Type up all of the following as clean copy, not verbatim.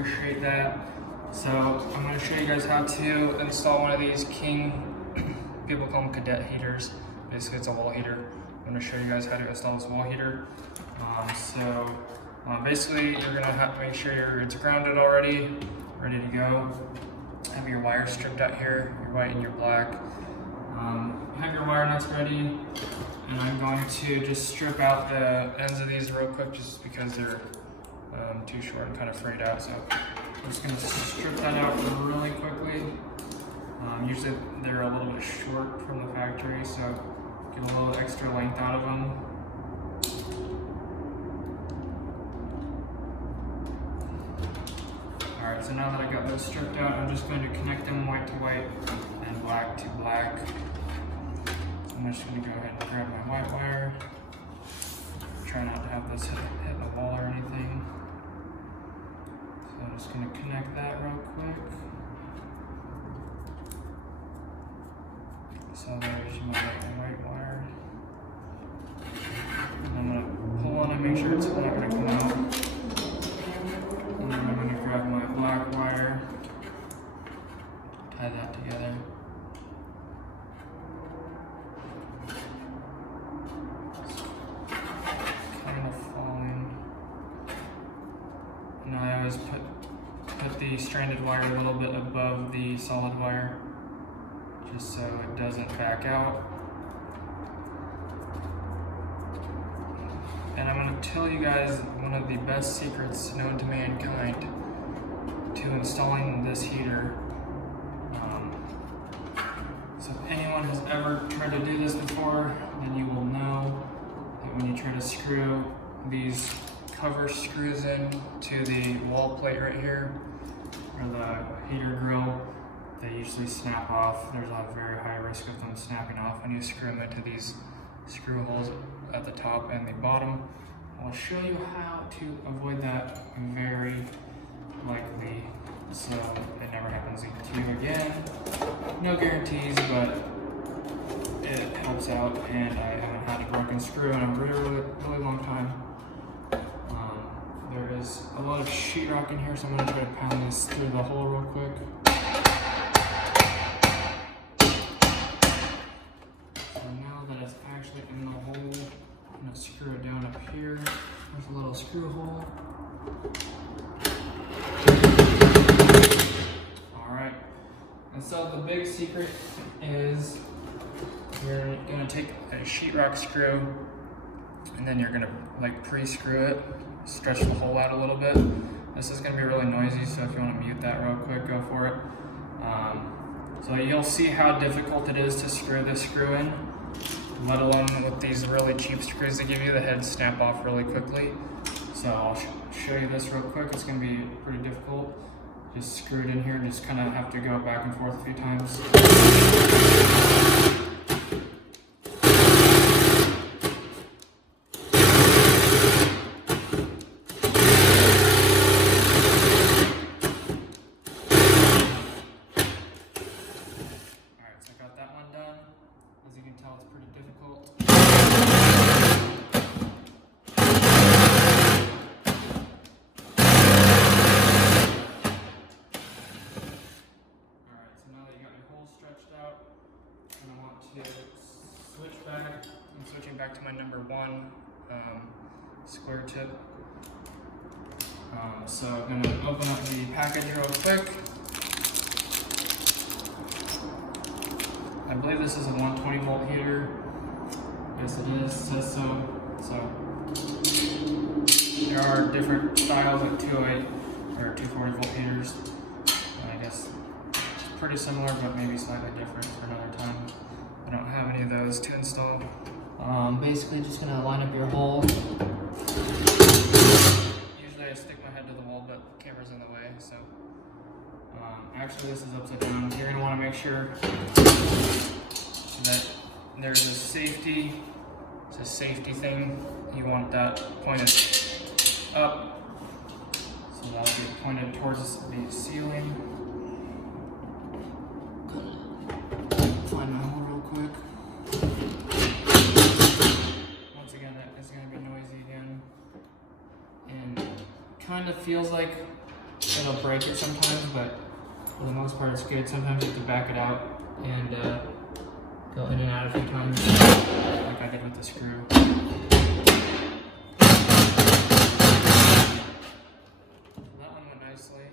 appreciate that. So I'm going to show you guys how to install one of these people call them Cadet heaters. Basically it's a wall heater. I'm going to show you guys how to install this wall heater. Basically you're going to have to make sure it's grounded already, ready to go. Have your wires stripped out here, your white and your black. Have your wire nuts ready, and I'm going to just strip out the ends of these real quick just because they're too short and kind of frayed out. So I'm just going to strip that out really quickly. Usually they're a little bit short from the factory, so get a little extra length out of them. Alright, so now that I got those stripped out, I'm just going to connect them white to white and black to black. So I'm just going to go ahead and grab my white wire. Try not to have this hit the wall or anything. So I'm just going to connect that real quick. So there's my white wire. And I'm going to pull on it, make sure it's not going to come out. And then I'm going to grab my black wire, tie that together. Kind of falling. And I always put the stranded wire a little bit above the solid wire, just so it doesn't back out. And I'm going to tell you guys one of the best secrets known to mankind to installing this heater. So if anyone has ever tried to do this before, then you will know that when you try to screw these cover screws in to the wall plate right here, or the heater grill, they usually snap off. There's a very high risk of them snapping off when you screw them into these screw holes at the top and the bottom. I'll show you how to avoid that very likely, so it never happens to you again. No guarantees, but it helps out, and I haven't had a broken screw in a really long time. There is a lot of sheetrock in here, so I'm going to try to pound this through the hole real quick. Actually in the hole, I'm going to screw it down up here. There's a little screw hole. Alright, and so the big secret is you're going to take a sheetrock screw and then you're going to like pre-screw it, stretch the hole out a little bit. This is going to be really noisy, so if you want to mute that real quick, go for it. So you'll see how difficult it is to screw this screw in, let alone with these really cheap screws they give you, the heads snap off really quickly. So I'll show you this real quick. It's going to be pretty difficult. Just screw it in here, just kind of have to go back and forth a few times. It's pretty difficult. Alright, so now that you got your hole stretched out, I'm going to want to switch back. I'm switching back to my number 1 square tip. So I'm going to open up the package real quick. I believe this is a 120 volt heater. Yes, it is. It says so. So there are different styles like 208 or 240 volt heaters. I guess it's pretty similar, but maybe slightly different for another time. I don't have any of those to install. Basically, just gonna line up your hole. Usually, I stick my head to the wall, but the camera's in the way, so. Actually, this is upside down. You're going to want to make sure that there's a safety. It's a safety thing. You want that pointed up, so that'll be pointed towards the ceiling. Find my hole real quick. Once again, it's going to be noisy again, and kind of feels like it'll break it sometimes, but for the most part it's good. Sometimes you have to back it out and go in and out a few times, like I did with the screw. That one went nicely.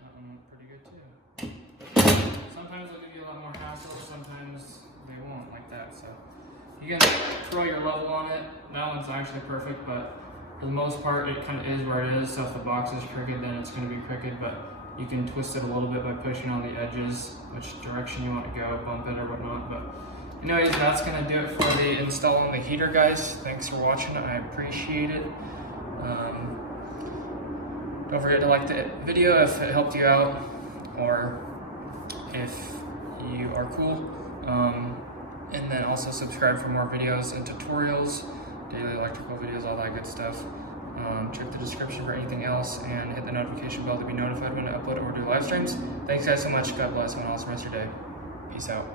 That one went pretty good too. Sometimes they'll give you a lot more hassle, sometimes they won't like that. So you can throw your level on it. That one's actually perfect, but for the most part it kind of is where it is. So if the box is crooked, then it's going to be crooked, but you can twist it a little bit by pushing on the edges, which direction you want to go, bump it or whatnot. But anyways, that's going to do it for the install on the heater, guys. Thanks for watching. I appreciate it. Don't forget to like the video if it helped you out, or if you are cool. And then also subscribe for more videos and tutorials, daily electrical videos, all that good stuff. Check the description for anything else, and hit the notification bell to be notified when I upload or do live streams. Thanks guys so much. God bless. Have an awesome rest of your day. Peace out.